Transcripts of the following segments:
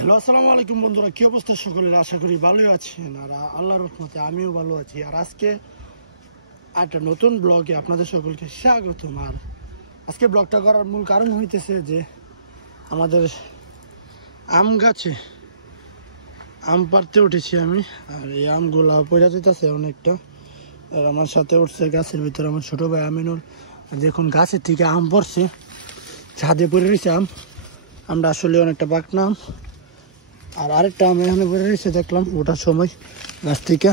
Hello, আসসালামু আলাইকুম বন্ধুরা, কি অবস্থা সকলের? আশা করি ভালোই আছেন। আর আল্লাহর রহমতে আমিও ভালো আছি। আর আজকে একটা নতুন ব্লগে আপনাদের সকলকে স্বাগতম। আর আজকে ব্লগটা করার মূল কারণ হইতেছে যে আমাদের আম গাছে আম পাড়তে উঠেছি আমি। আর এই আমগুলা পড়ে যেতেছে অনেকটা। আর আমার সাথে উঠছে গাছের ভিতরে আমার ছোট ভাই আমিনুল। দেখুন গাছের থেকে আম পড়ছে, ছাদে পড়ে রয়েছে আমরা আসলে অনেকটা পাকনা আম। আর আরেকটা আম এখানে পড়ে রয়েছে, দেখলাম ওটার সময় গাছ থেকে।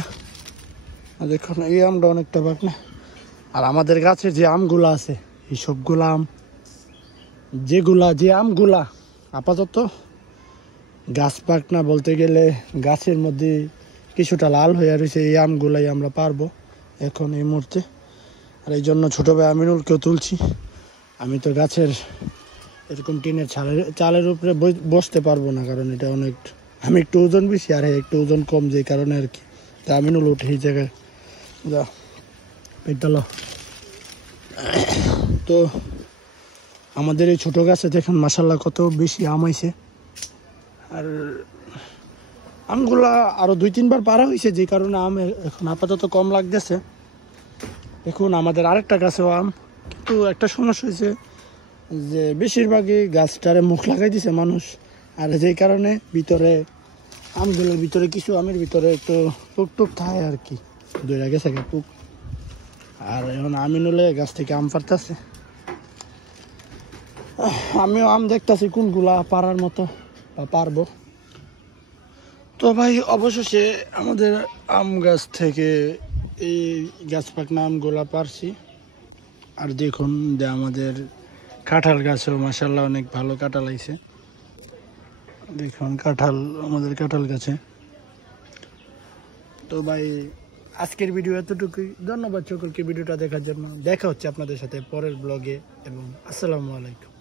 আর দেখুন এই আমটা অনেকটা পাকনা। আর আমাদের গাছের যে আমগুলা আছে, এই সবগুলা আম যে আমগুলা আপাতত গাছ পাকনা বলতে গেলে গাছের মধ্যে কিছুটা লাল হয়ে রয়েছে, এই আমগুলাই আমরা পারবো এখন এই মুহূর্তে। আর এই জন্য ছোটো ভাই আমিনুলকেও তুলছি। আমি তো গাছের এরকম টিনের চালের উপরে বসতে পারবো না, কারণ এটা অনেক, আমি একটু ওজন বেশি আর একটু ওজন কম, যে কারণে আর কি। তা আমিনুল উঠে এই জায়গায় যা পেটালো। তো আমাদের এই ছোটো গাছে দেখুন মাশাল্লাহ কত বেশি আম হয়েছে। আর আমগুলা আরও 2-3 বার পারা হয়েছে, যে কারণে আম এখন আপাতত কম লাগতেছে। দেখুন আমাদের আরেকটা গাছেও আম, কিন্তু একটা সমস্যা হয়েছে যে বেশিরভাগই গাছটারে মুখ লাগাই দিছে মানুষ। আর যেই কারণে ভিতরে আমগুলোর ভিতরে কিছু আমের ভিতরে একটু টুক টুক থাকে আর কি, দইরা গেছে টুক। আর এখন আমিনুলে গাছ থেকে আম পারতেছে, আমিও আম দেখতেছি কোনগুলা পারার মতো বা পারবো। তো ভাই অবশেষে আমাদের আম গাছ থেকে এই গাছ পাকনা আমগুলা পারছি। আর দেখুন যে আমাদের কাঁঠাল গাছও মাশাল্লাহ অনেক ভালো কাঁঠাল আইছে। দেখুন আমাদের কাঁঠাল গাছে। তো ভাই আজকের ভিডিও এতটুকুই। ধন্যবাদ সকলকে ভিডিওটা দেখার জন্য। দেখা হচ্ছে আপনাদের সাথে পরের ব্লগে, এবং আসসালামু আলাইকুম।